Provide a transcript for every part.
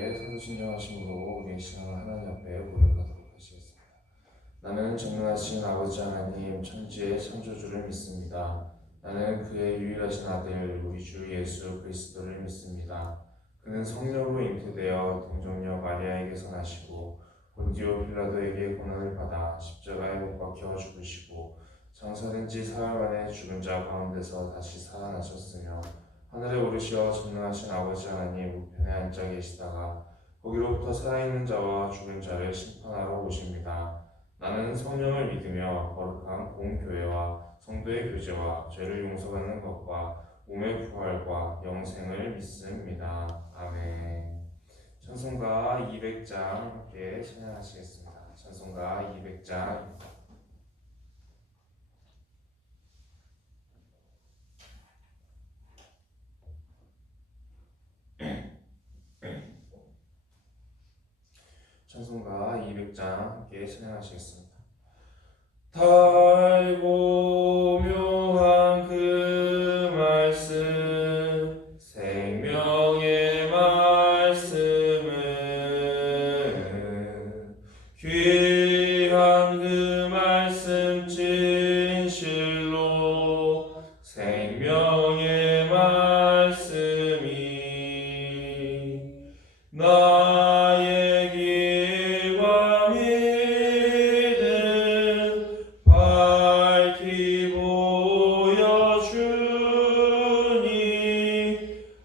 함께 사도신경하심으로 우리의 신앙을 하나님 앞에 고백하도록 하시겠습니다. 나는 전능하신 아버지 하나님 천지의 창조주를 믿습니다. 나는 그의 유일하신 아들 우리 주 예수 그리스도를 믿습니다. 그는 성령으로 잉태되어 동정녀 마리아에게서 나시고 본디오 빌라도에게 고난을 받아 십자가에 못 박혀 죽으시고 장사된 지 사흘 만에 죽은 자 가운데서 다시 살아나셨으며 하늘에 오르시어 전능하신 아버지 하나님 우편에 앉아 계시다가 거기로부터 살아있는 자와 죽은 자를 심판하러 오십니다. 나는 성령을 믿으며 거룩한 공교회와 성도의 교제와 죄를 용서받는 것과 몸의 부활과 영생을 믿습니다. 아멘. 찬송가 200장 함께 찬양하시겠습니다. 찬송가 200장 찬송가 200장 함께 찬양하시겠습니다. 달고 묘한 그 말씀 생명의 말씀은 귀한 그 말씀 진실로 생명의 말씀이 나의 길과 믿음 밝히 보여주니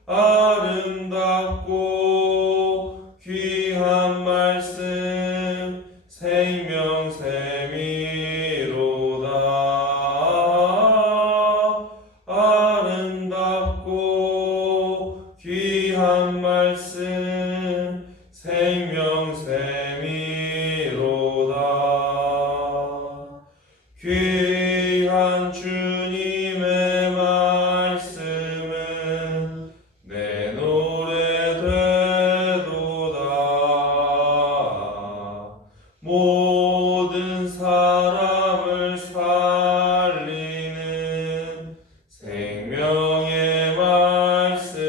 아름답고 귀한 말씀 생명샘이로다. 아름답고 귀한 말씀 생명샘이로다. 귀한 주님의 말씀은 내 노래 되도다. 모든 사람을 살리는 생명의 말씀은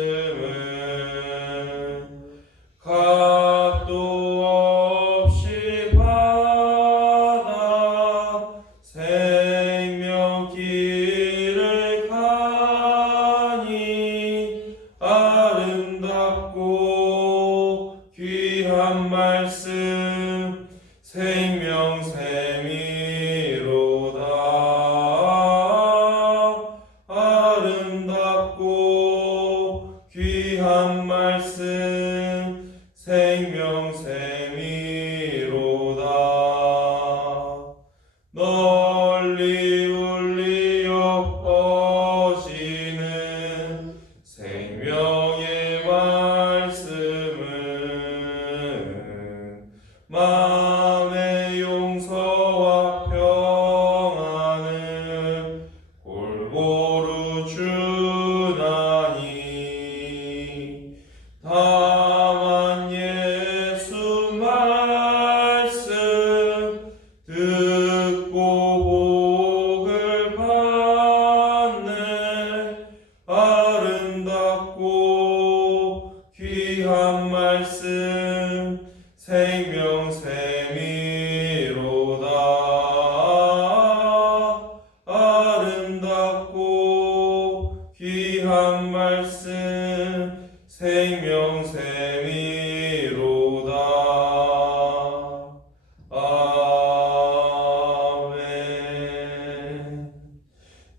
값도 없이 받아 생명 길을 가니 아름답고 귀한 말씀 생명샘이로다. 아름답고 귀한 말씀 생명샘이로다. 널리 울리어 퍼지는 생명의 말씀은 마음의 용서와 평안을 골고루 주나니 다만 예수 말씀 듣고 복을 받네. 아름답고 귀한 말씀 생명샘이로다. 아름답고 귀한 말씀 생명샘이로다. 아멘.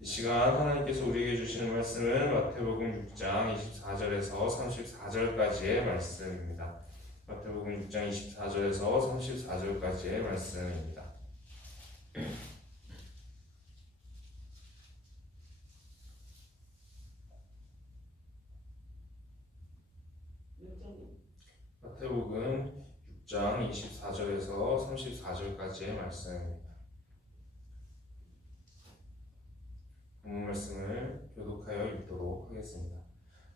이 시간 하나님께서 우리에게 주시는 말씀은 마태복음 6장 24절에서 34절까지의 말씀입니다. 마태복음 6장 24절에서 34절까지의 말씀입니다. 마태복음 6장 24절에서 34절까지의 말씀입니다. 본문 말씀을 교독하여 읽도록 하겠습니다.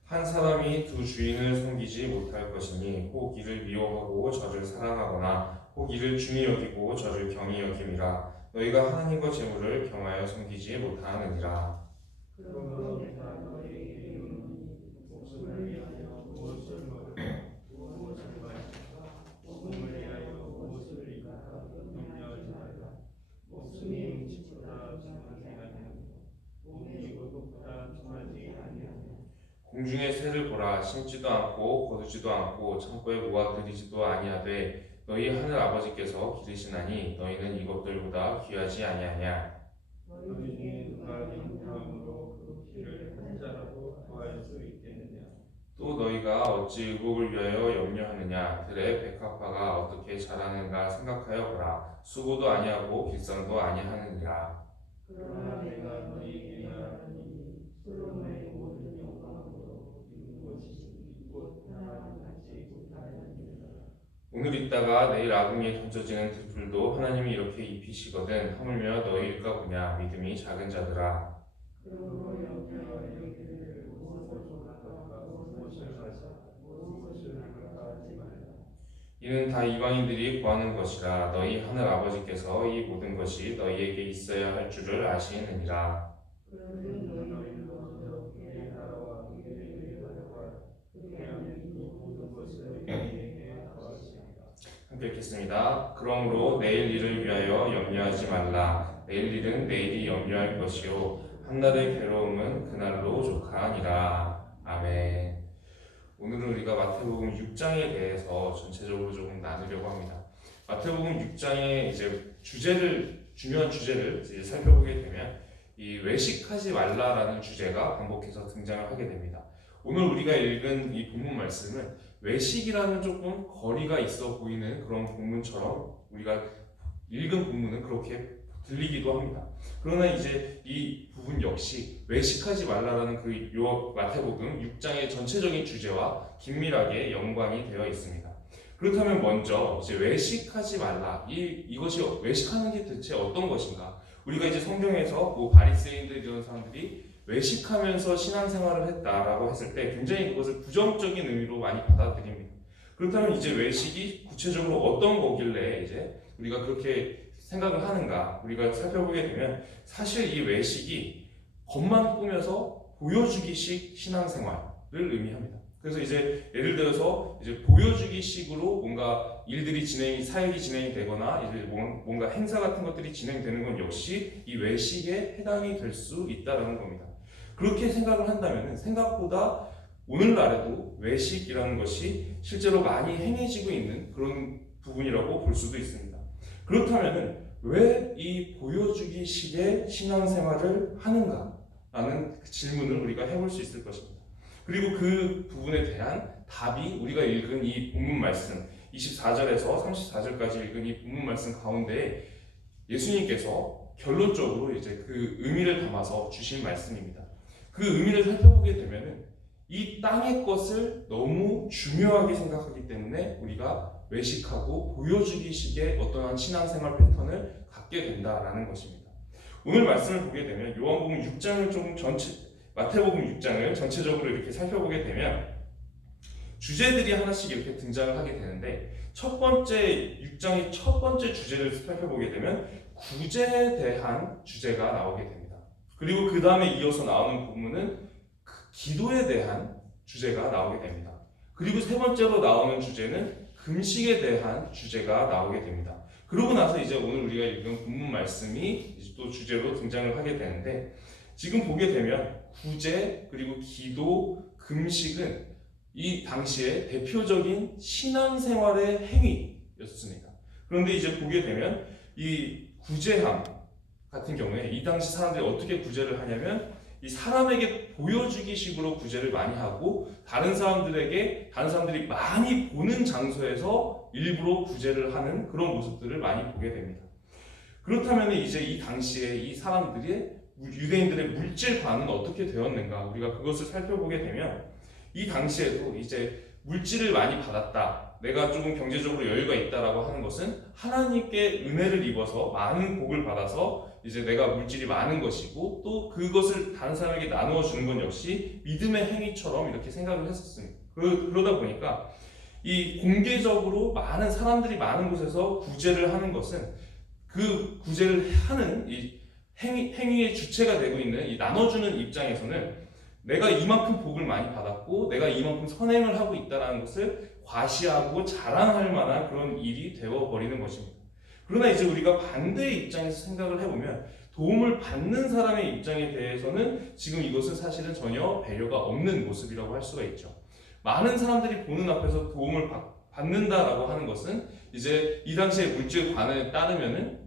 한 사람이 두 주인을 섬기지 못할 것이니 혹 이를 미워하고 저를 사랑하거나 혹 이를 중히 여기고 저를 경히 여김이라. 너희가 하나님과 재물을 겸하여 섬기지 못하느니라. 중에 새를 보라. 심지도 않고 거두지도 않고 창고에 모아들이지도 아니하되 너희 하늘 아버지께서 기르시나니 너희는 이것들보다 귀하지 아니하냐. 너희 중에 누가 영광으로 그 피를 한 자라도 구할 수 있겠느냐. 또 너희가 어찌 의복을 위하여 염려하느냐. 들의 백합화가 어떻게 자라는가 생각하여 보라. 수고도 아니하고 길상도 아니하느니라. 그러나 내가 너희에게 말하노니 솔로몬의 모든 영광으로 이룬 것이 이곳 하나님 같이 못하느니라. 오늘 있다가 내일 아궁이에 던져지는 들풀도 하나님이 이렇게 입히시거든 하물며 너희일까 보냐. 믿음이 작은 자들아. 그러므로 영태와 이르기를 무엇을 좋아할까 무엇을 하자 무엇을 할까 하지 말라. 이는 다 이방인들이 구하는 것이라. 너희 하늘 아버지께서 이 모든 것이 너희에게 있어야 할 줄을 아시느니라. 그런즉 너희는 먼저 그의 나라와 그의 의를 구하라. 그리하면 이 모든 것을 너희에게 더하시리라. 함께 읽겠습니다. 그러므로 내일 일을 위하여 염려하지 말라. 내일 일은 내일이 염려할 것이요 한날의 괴로움은 그날로 조카니라. 아멘. 오늘은 우리가 마태복음 6장에 대해서 전체적으로 조금 나누려고 합니다. 마태복음 6장의 이제 중요한 주제를 이제 살펴보게 되면 이 외식하지 말라라는 주제가 반복해서 등장을 하게 됩니다. 오늘 우리가 읽은 이 본문 말씀은 외식이라는 조금 거리가 있어 보이는 그런 본문처럼 우리가 읽은 본문은 그렇게 들리기도 합니다. 그러나 이제 이 부분 역시 외식하지 말라라는 그 마태복음 6장의 전체적인 주제와 긴밀하게 연관이 되어 있습니다. 그렇다면 먼저 이제 외식하지 말라. 이것이 외식하는 게 대체 어떤 것인가? 우리가 이제 성경에서 뭐 바리새인들 이런 사람들이 외식하면서 신앙생활을 했다라고 했을 때 굉장히 그것을 부정적인 의미로 많이 받아들입니다. 그렇다면 이제 외식이 구체적으로 어떤 거길래 이제 우리가 그렇게 생각을 하는가 우리가 살펴보게 되면 사실 이 외식이 겉만 꾸며서 보여주기식 신앙생활을 의미합니다. 그래서 이제 예를 들어서 이제 보여주기식으로 뭔가 일들이 사역이 진행이 되거나 이제 뭔가 행사 같은 것들이 진행되는 건 역시 이 외식에 해당이 될 수 있다라는 겁니다. 그렇게 생각을 한다면 생각보다 오늘날에도 외식이라는 것이 실제로 많이 행해지고 있는 그런 부분이라고 볼 수도 있습니다. 그렇다면 왜 이 보여주기식의 신앙생활을 하는가라는 질문을 우리가 해볼 수 있을 것입니다. 그리고 그 부분에 대한 답이 우리가 읽은 이 본문 말씀 24절에서 34절까지 읽은 이 본문 말씀 가운데 예수님께서 결론적으로 이제 그 의미를 담아서 주신 말씀입니다. 그 의미를 살펴보게 되면은 이 땅의 것을 너무 중요하게 생각하기 때문에 우리가 외식하고 보여주기식의 어떠한 신앙생활 패턴을 갖게 된다라는 것입니다. 오늘 말씀을 보게 되면 요한복음 6장을 마태복음 6장을 전체적으로 이렇게 살펴보게 되면 주제들이 하나씩 이렇게 등장을 하게 되는데 첫 번째 6장의 첫 번째 주제를 살펴보게 되면 구제에 대한 주제가 나오게 됩니다. 그리고 그 다음에 이어서 나오는 부분은 기도에 대한 주제가 나오게 됩니다. 그리고 세 번째로 나오는 주제는 금식에 대한 주제가 나오게 됩니다. 그러고 나서 이제 오늘 우리가 읽은 본문 말씀이 이제 또 주제로 등장을 하게 되는데 지금 보게 되면 구제 그리고 기도, 금식은 이 당시에 대표적인 신앙생활의 행위였습니다. 그런데 이제 보게 되면 이 구제함 같은 경우에 이 당시 사람들이 어떻게 구제를 하냐면 이 사람에게 보여주기식으로 구제를 많이 하고 다른 사람들이 많이 보는 장소에서 일부러 구제를 하는 그런 모습들을 많이 보게 됩니다. 그렇다면 이제 이 당시에 이 사람들의 유대인들의 물질 반은 어떻게 되었는가 우리가 그것을 살펴보게 되면 이 당시에도 이제 물질을 많이 받았다. 내가 조금 경제적으로 여유가 있다라고 하는 것은 하나님께 은혜를 입어서 많은 복을 받아서 이제 내가 물질이 많은 것이고 또 그것을 다른 사람에게 나누어 주는 건 역시 믿음의 행위처럼 이렇게 생각을 했었습니다. 그러다 보니까 이 공개적으로 많은 사람들이 많은 곳에서 구제를 하는 것은 그 구제를 하는 이 행위의 주체가 되고 있는 이 나눠주는 입장에서는 내가 이만큼 복을 많이 받았고 내가 이만큼 선행을 하고 있다는 것을 과시하고 자랑할 만한 그런 일이 되어버리는 것입니다. 그러나 이제 우리가 반대의 입장에서 생각을 해보면 도움을 받는 사람의 입장에 대해서는 지금 이것은 사실은 전혀 배려가 없는 모습이라고 할 수가 있죠. 많은 사람들이 보는 앞에서 도움을 받는다라고 하는 것은 이제 이 당시의 물질관에 따르면은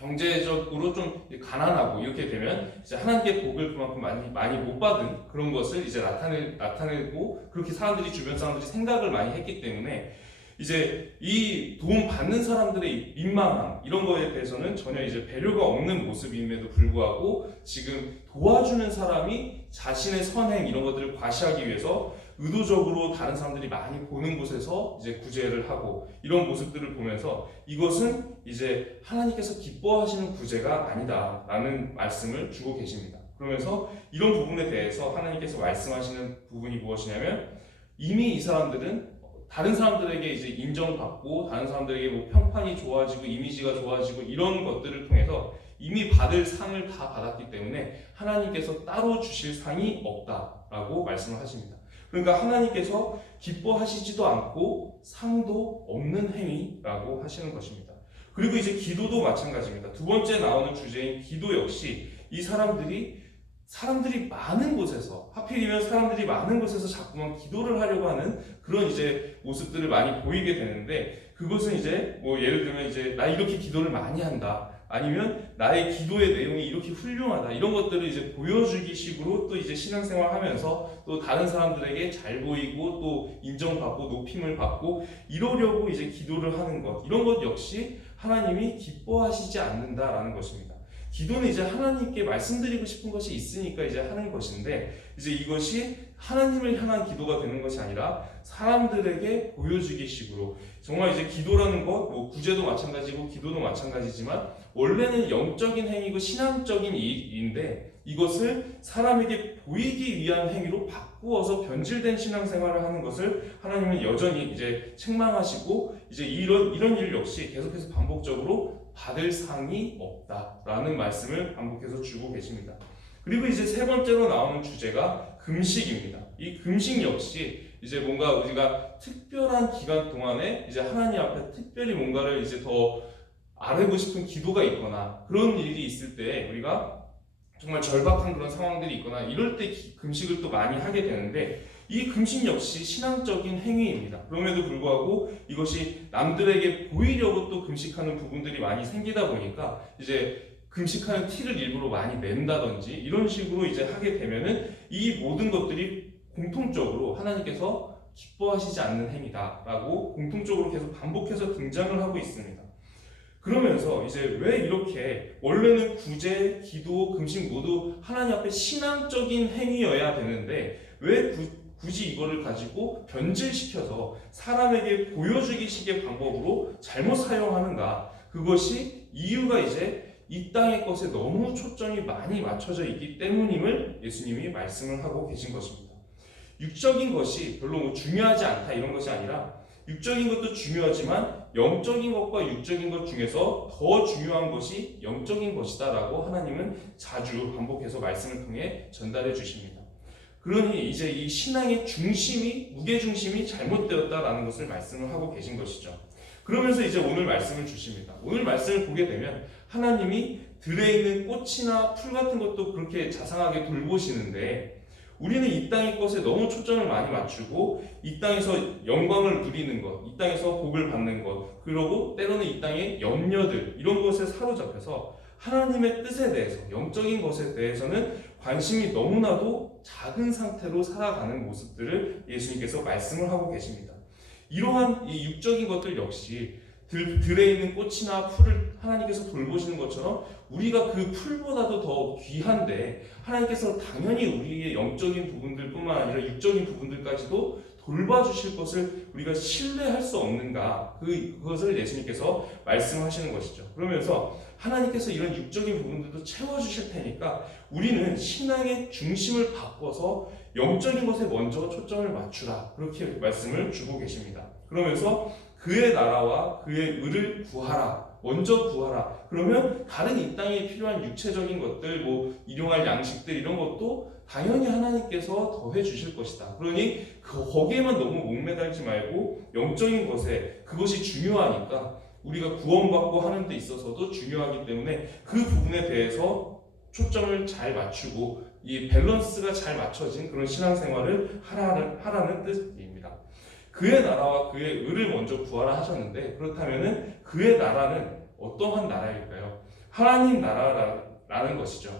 경제적으로 좀 가난하고 이렇게 되면 이제 하나님께 복을 그만큼 많이 못 받은 그런 것을 이제 나타내고 그렇게 주변 사람들이 생각을 많이 했기 때문에 이제 이 도움 받는 사람들의 민망함 이런 거에 대해서는 전혀 이제 배려가 없는 모습임에도 불구하고 지금 도와주는 사람이 자신의 선행 이런 것들을 과시하기 위해서 의도적으로 다른 사람들이 많이 보는 곳에서 이제 구제를 하고 이런 모습들을 보면서 이것은 이제 하나님께서 기뻐하시는 구제가 아니다라는 말씀을 주고 계십니다. 그러면서 이런 부분에 대해서 하나님께서 말씀하시는 부분이 무엇이냐면 이미 이 사람들은 다른 사람들에게 이제 인정받고 다른 사람들에게 뭐 평판이 좋아지고 이미지가 좋아지고 이런 것들을 통해서 이미 받을 상을 다 받았기 때문에 하나님께서 따로 주실 상이 없다라고 말씀을 하십니다. 그러니까 하나님께서 기뻐하시지도 않고 상도 없는 행위라고 하시는 것입니다. 그리고 이제 기도도 마찬가지입니다. 두 번째 나오는 주제인 기도 역시 이 사람들이 많은 곳에서 하필이면 사람들이 많은 곳에서 자꾸만 기도를 하려고 하는 그런 이제 모습들을 많이 보이게 되는데 그것은 이제 뭐 예를 들면 이제 나 이렇게 기도를 많이 한다 아니면 나의 기도의 내용이 이렇게 훌륭하다 이런 것들을 이제 보여주기 식으로 또 이제 신앙생활 하면서 또 다른 사람들에게 잘 보이고 또 인정받고 높임을 받고 이러려고 이제 기도를 하는 것 이런 것 역시 하나님이 기뻐하시지 않는다라는 것입니다. 기도는 이제 하나님께 말씀드리고 싶은 것이 있으니까 이제 하는 것인데 이제 이것이 하나님을 향한 기도가 되는 것이 아니라 사람들에게 보여주기 식으로 정말 이제 기도라는 것, 뭐 구제도 마찬가지고 기도도 마찬가지지만 원래는 영적인 행위고 신앙적인 일인데 이것을 사람에게 보이기 위한 행위로 바꾸어서 변질된 신앙생활을 하는 것을 하나님은 여전히 이제 책망하시고 이제 이런 일 역시 계속해서 반복적으로 받을 상이 없다라는 말씀을 반복해서 주고 계십니다. 그리고 이제 세 번째로 나오는 주제가 금식입니다. 이 금식 역시 이제 뭔가 우리가 특별한 기간 동안에 이제 하나님 앞에 특별히 뭔가를 이제 더 아뢰고 싶은 기도가 있거나 그런 일이 있을 때 우리가 정말 절박한 그런 상황들이 있거나 이럴 때 금식을 또 많이 하게 되는데 이 금식 역시 신앙적인 행위입니다. 그럼에도 불구하고 이것이 남들에게 보이려고 또 금식하는 부분들이 많이 생기다 보니까 이제 금식하는 티를 일부러 많이 낸다든지 이런 식으로 이제 하게 되면은 이 모든 것들이 공통적으로 하나님께서 기뻐하시지 않는 행위다라고 공통적으로 계속 반복해서 등장을 하고 있습니다. 그러면서 이제 왜 이렇게 원래는 구제, 기도, 금식 모두 하나님 앞에 신앙적인 행위여야 되는데 왜 굳이 이거를 가지고 변질시켜서 사람에게 보여주기 식의 방법으로 잘못 사용하는가? 그것이 이유가 이제 이 땅의 것에 너무 초점이 많이 맞춰져 있기 때문임을 예수님이 말씀을 하고 계신 것입니다. 육적인 것이 별로 중요하지 않다 이런 것이 아니라 육적인 것도 중요하지만 영적인 것과 육적인 것 중에서 더 중요한 것이 영적인 것이다라고 하나님은 자주 반복해서 말씀을 통해 전달해 주십니다. 그러니 이제 이 신앙의 중심이 무게중심이 잘못되었다라는 것을 말씀을 하고 계신 것이죠. 그러면서 이제 오늘 말씀을 주십니다. 오늘 말씀을 보게 되면 하나님이 들에 있는 꽃이나 풀 같은 것도 그렇게 자상하게 돌보시는데 우리는 이 땅의 것에 너무 초점을 많이 맞추고 이 땅에서 영광을 누리는 것, 이 땅에서 복을 받는 것, 그리고 때로는 이 땅의 염려들 이런 것에 사로잡혀서 하나님의 뜻에 대해서 영적인 것에 대해서는 관심이 너무나도 작은 상태로 살아가는 모습들을 예수님께서 말씀을 하고 계십니다. 이러한 이 육적인 것들 역시 들에 있는 꽃이나 풀을 하나님께서 돌보시는 것처럼 우리가 그 풀보다도 더 귀한데 하나님께서 당연히 우리의 영적인 부분들뿐만 아니라 육적인 부분들까지도 돌봐주실 것을 우리가 신뢰할 수 없는가 그것을 예수님께서 말씀하시는 것이죠. 그러면서 하나님께서 이런 육적인 부분들도 채워주실 테니까 우리는 신앙의 중심을 바꿔서 영적인 것에 먼저 초점을 맞추라 그렇게 말씀을 주고 계십니다. 그러면서 그의 나라와 그의 의를 구하라. 먼저 구하라. 그러면 다른 이 땅에 필요한 육체적인 것들, 뭐 일용할 양식들 이런 것도 당연히 하나님께서 더해 주실 것이다. 그러니 거기에만 너무 목매달지 말고 영적인 것에 그것이 중요하니까 우리가 구원받고 하는 데 있어서도 중요하기 때문에 그 부분에 대해서 초점을 잘 맞추고 이 밸런스가 잘 맞춰진 그런 신앙생활을 하라는 뜻입니다. 그의 나라와 그의 의를 먼저 구하라 하셨는데, 그렇다면은 그의 나라는 어떠한 나라일까요? 하나님 나라라는 것이죠.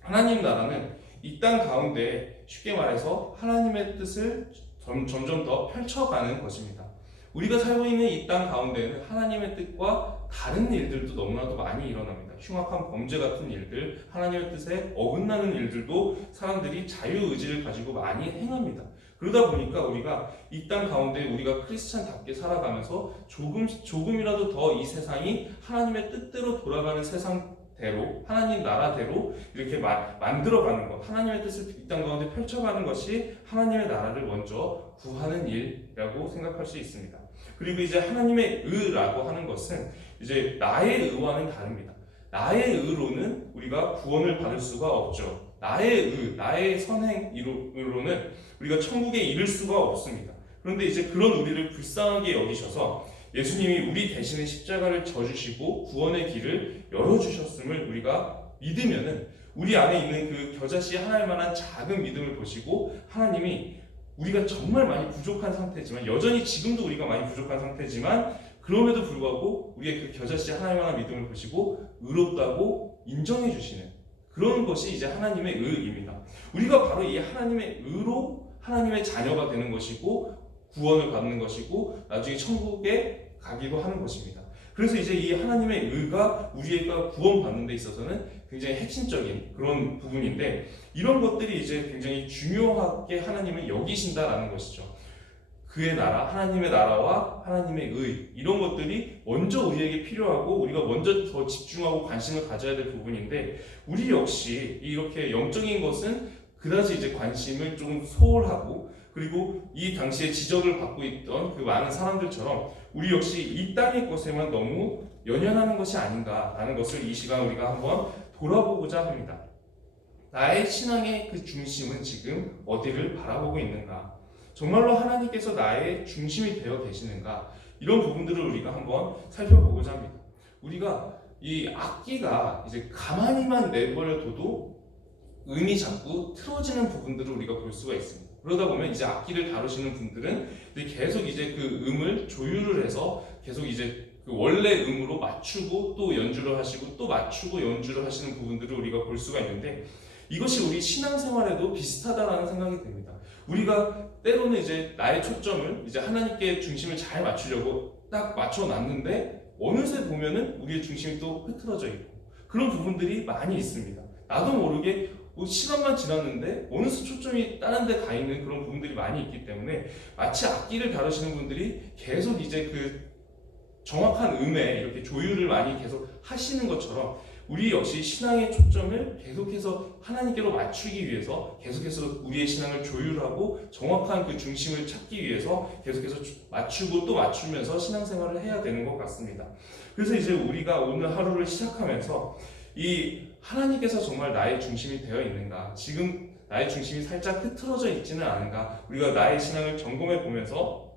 하나님 나라는 이 땅 가운데 쉽게 말해서 하나님의 뜻을 점점 더 펼쳐가는 것입니다. 우리가 살고 있는 이 땅 가운데에는 하나님의 뜻과 다른 일들도 너무나도 많이 일어납니다. 흉악한 범죄 같은 일들, 하나님의 뜻에 어긋나는 일들도 사람들이 자유의지를 가지고 많이 행합니다. 그러다 보니까 우리가 이 땅 가운데 우리가 크리스찬답게 살아가면서 조금이라도 더 이 세상이 하나님의 뜻대로 돌아가는 세상대로, 하나님 나라대로 이렇게 만들어가는 것, 하나님의 뜻을 이 땅 가운데 펼쳐가는 것이 하나님의 나라를 먼저 구하는 일이라고 생각할 수 있습니다. 그리고 이제 하나님의 의라고 하는 것은 이제 나의 의와는 다릅니다. 나의 의로는 우리가 구원을 받을 수가 없죠. 나의 의, 나의 선행으로는 우리가 천국에 이를 수가 없습니다. 그런데 이제 그런 우리를 불쌍하게 여기셔서 예수님이 우리 대신에 십자가를 져주시고 구원의 길을 열어주셨음을 우리가 믿으면은 우리 안에 있는 그 겨자씨 하나일 만한 작은 믿음을 보시고 하나님이 우리가 정말 많이 부족한 상태지만, 여전히 지금도 우리가 많이 부족한 상태지만 그럼에도 불구하고 우리의 그 겨자씨 하나일 만한 믿음을 보시고 의롭다고 인정해 주시는 그런 것이 이제 하나님의 의입니다. 우리가 바로 이 하나님의 의로 하나님의 자녀가 되는 것이고 구원을 받는 것이고 나중에 천국에 가기도 하는 것입니다. 그래서 이제 이 하나님의 의가 우리가 구원받는 데 있어서는 굉장히 핵심적인 그런 부분인데, 이런 것들이 이제 굉장히 중요하게 하나님은 여기신다라는 것이죠. 그의 나라, 하나님의 나라와 하나님의 의, 이런 것들이 먼저 우리에게 필요하고 우리가 먼저 더 집중하고 관심을 가져야 될 부분인데, 우리 역시 이렇게 영적인 것은 그다지 이제 관심을 좀 소홀하고, 그리고 이 당시에 지적을 받고 있던 그 많은 사람들처럼 우리 역시 이 땅의 것에만 너무 연연하는 것이 아닌가라는 것을 이 시간 우리가 한번 돌아보고자 합니다. 나의 신앙의 그 중심은 지금 어디를 바라보고 있는가? 정말로 하나님께서 나의 중심이 되어 계시는가? 이런 부분들을 우리가 한번 살펴보고자 합니다. 우리가 이 악기가 이제 가만히만 내버려둬도 음이 자꾸 틀어지는 부분들을 우리가 볼 수가 있습니다. 그러다 보면 이제 악기를 다루시는 분들은 계속 이제 그 음을 조율을 해서 계속 이제 그 원래 음으로 맞추고 또 연주를 하시고 또 맞추고 연주를 하시는 부분들을 우리가 볼 수가 있는데, 이것이 우리 신앙생활에도 비슷하다라는 생각이 듭니다. 우리가 때로는 이제 나의 초점을 이제 하나님께 중심을 잘 맞추려고 딱 맞춰놨는데 어느새 보면은 우리의 중심이 또 흐트러져 있고 그런 부분들이 많이 있습니다. 나도 모르게 시간만 지났는데 어느새 초점이 다른 데 가 있는 그런 부분들이 많이 있기 때문에 마치 악기를 다루시는 분들이 계속 이제 그 정확한 음에 이렇게 조율을 많이 계속 하시는 것처럼 우리 역시 신앙의 초점을 계속해서 하나님께로 맞추기 위해서 계속해서 우리의 신앙을 조율하고 정확한 그 중심을 찾기 위해서 계속해서 맞추고 또 맞추면서 신앙생활을 해야 되는 것 같습니다. 그래서 이제 우리가 오늘 하루를 시작하면서 이 하나님께서 정말 나의 중심이 되어 있는가, 지금 나의 중심이 살짝 흐트러져 있지는 않은가, 우리가 나의 신앙을 점검해 보면서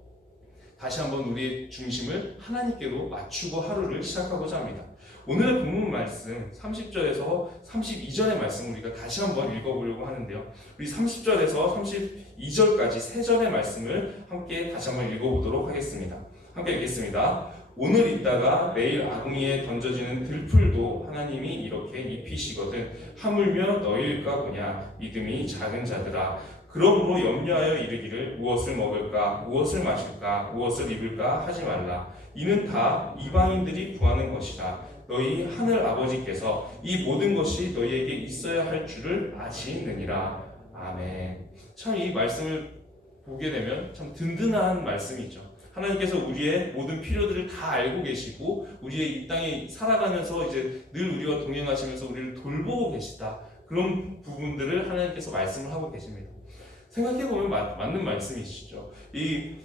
다시 한번 우리의 중심을 하나님께로 맞추고 하루를 시작하고자 합니다. 오늘의 본문 말씀 30절에서 32절의 말씀 우리가 다시 한번 읽어보려고 하는데요. 우리 30절에서 32절까지 세 절의 말씀을 함께 다시 한번 읽어보도록 하겠습니다. 함께 읽겠습니다. 오늘 있다가 내일 아궁이에 던져지는 들풀도 하나님이 이렇게 입히시거든 하물며 너희일까 보냐 믿음이 작은 자들아. 그러므로 염려하여 이르기를 무엇을 먹을까 무엇을 마실까 무엇을 입을까 하지 말라. 이는 다 이방인들이 구하는 것이라. 너희 하늘 아버지께서 이 모든 것이 너희에게 있어야 할 줄을 아시느니라. 아멘. 참 이 말씀을 보게 되면 참 든든한 말씀이죠. 하나님께서 우리의 모든 필요들을 다 알고 계시고 우리의 이 땅에 살아가면서 이제 늘 우리와 동행하시면서 우리를 돌보고 계시다. 그런 부분들을 하나님께서 말씀을 하고 계십니다. 생각해보면 맞는 말씀이시죠. 이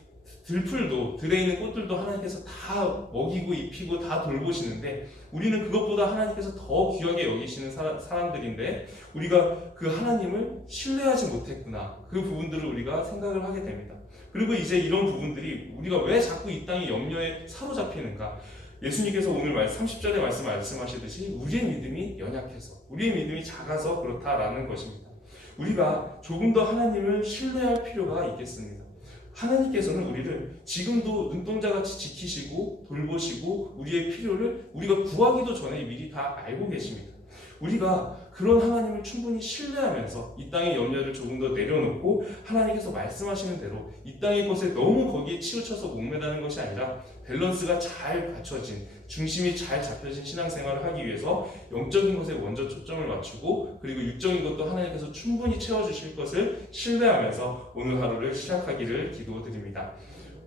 들풀도, 들에 있는 꽃들도 하나님께서 다 먹이고 입히고 다 돌보시는데 우리는 그것보다 하나님께서 더 귀하게 여기시는 사람들인데 우리가 그 하나님을 신뢰하지 못했구나. 그 부분들을 우리가 생각을 하게 됩니다. 그리고 이제 이런 부분들이 우리가 왜 자꾸 이 땅의 염려에 사로잡히는가? 예수님께서 오늘 30절의 말씀하시듯이 우리의 믿음이 연약해서, 우리의 믿음이 작아서 그렇다라는 것입니다. 우리가 조금 더 하나님을 신뢰할 필요가 있겠습니다. 하나님께서는 우리를 지금도 눈동자같이 지키시고 돌보시고 우리의 필요를 우리가 구하기도 전에 미리 다 알고 계십니다. 우리가 그런 하나님을 충분히 신뢰하면서 이 땅의 염려를 조금 더 내려놓고 하나님께서 말씀하시는 대로 이 땅의 것에 너무 거기에 치우쳐서 목매다는 것이 아니라 밸런스가 잘 갖춰진, 중심이 잘 잡혀진 신앙생활을 하기 위해서 영적인 것에 먼저 초점을 맞추고 그리고 육적인 것도 하나님께서 충분히 채워주실 것을 신뢰하면서 오늘 하루를 시작하기를 기도드립니다.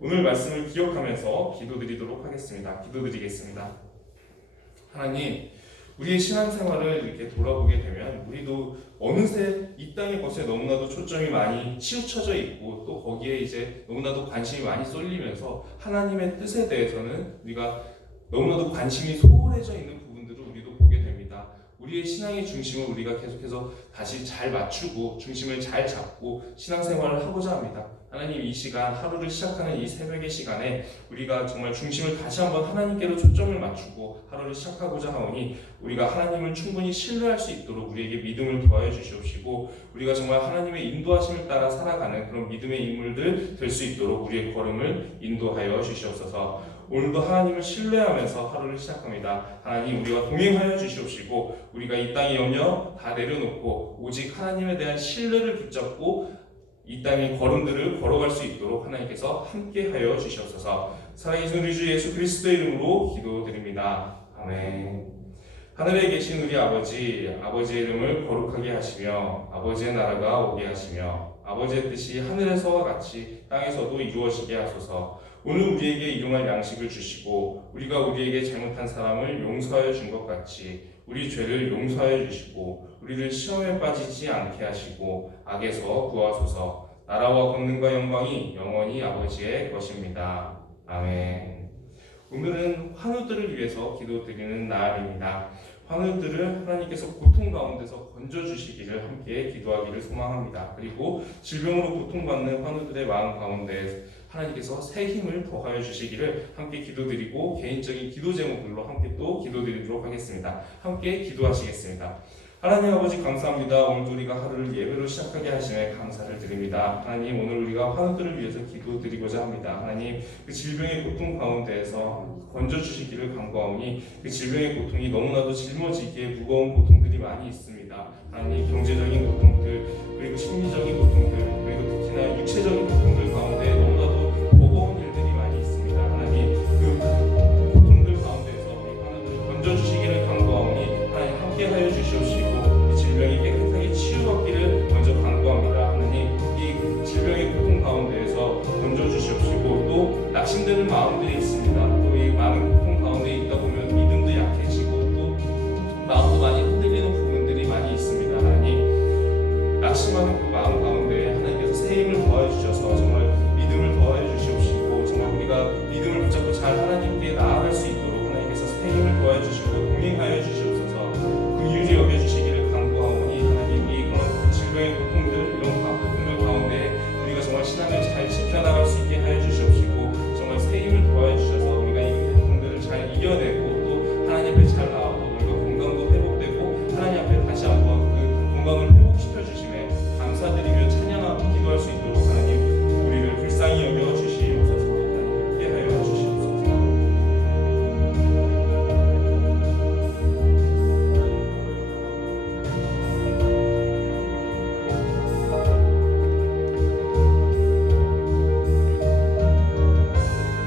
오늘 말씀을 기억하면서 기도드리도록 하겠습니다. 기도드리겠습니다. 하나님, 우리의 신앙생활을 이렇게 돌아보게 되면 우리도 어느새 이 땅의 것에 너무나도 초점이 많이 치우쳐져 있고 또 거기에 이제 너무나도 관심이 많이 쏠리면서 하나님의 뜻에 대해서는 우리가 너무나도 관심이 소홀해져 있는 부분들을 우리도 보게 됩니다. 우리의 신앙의 중심을 우리가 계속해서 다시 잘 맞추고 중심을 잘 잡고 신앙생활을 하고자 합니다. 하나님, 이 시간, 하루를 시작하는 이 새벽의 시간에 우리가 정말 중심을 다시 한번 하나님께로 초점을 맞추고 하루를 시작하고자 하오니 우리가 하나님을 충분히 신뢰할 수 있도록 우리에게 믿음을 더하여 주시옵시고 우리가 정말 하나님의 인도하심을 따라 살아가는 그런 믿음의 인물들 될 수 있도록 우리의 걸음을 인도하여 주시옵소서. 오늘도 하나님을 신뢰하면서 하루를 시작합니다. 하나님, 우리가 동행하여 주시옵시고 우리가 이 땅의 염려 다 내려놓고 오직 하나님에 대한 신뢰를 붙잡고 이 땅의 걸음들을 걸어갈 수 있도록 하나님께서 함께하여 주시옵소서. 살아계신 우리 주 예수 그리스도의 이름으로 기도드립니다. 아멘. 하늘에 계신 우리 아버지, 아버지의 이름을 거룩하게 하시며 아버지의 나라가 오게 하시며 아버지의 뜻이 하늘에서와 같이 땅에서도 이루어지게 하소서. 오늘 우리에게 일용할 양식을 주시고 우리가 우리에게 잘못한 사람을 용서하여 준 것 같이 우리 죄를 용서하여 주시고 우리를 시험에 빠지지 않게 하시고 악에서 구하소서. 나라와 권능과 영광이 영원히 아버지의 것입니다. 아멘. 오늘은 환우들을 위해서 기도드리는 날입니다. 환우들을 하나님께서 고통 가운데서 건져주시기를 함께 기도하기를 소망합니다. 그리고 질병으로 고통받는 환우들의 마음 가운데 하나님께서 새 힘을 더하여 주시기를 함께 기도드리고 개인적인 기도 제목들로 함께 또 기도드리도록 하겠습니다. 함께 기도하시겠습니다. 하나님 아버지, 감사합니다. 오늘 우리가 하루를 예배로 시작하게 하심에 감사를 드립니다. 하나님, 오늘 우리가 환우들을 위해서 기도드리고자 합니다. 하나님, 그 질병의 고통 가운데에서 건져주시기를 간구하오니 그 질병의 고통이 너무나도 짊어지기에 무거운 고통들이 많이 있습니다. 하나님, 경제적인 고통들, 그리고 심리적인 고통들, 그리고 특히나 육체적인 고통들 가운데 너무나도 버거운 일들이 많이 있습니다. 하나님, 그 고통들 가운데서 우리 환우들을 건져주시기를 간구하오니 하나님 함께하여 주시옵시고 이 질병이 깨끗하게 치유받기를 먼저 간구합니다. 하나님, 이 질병의 고통 가운데에서 건져주시옵시고 또 낙심되는 마음들이 있습니다.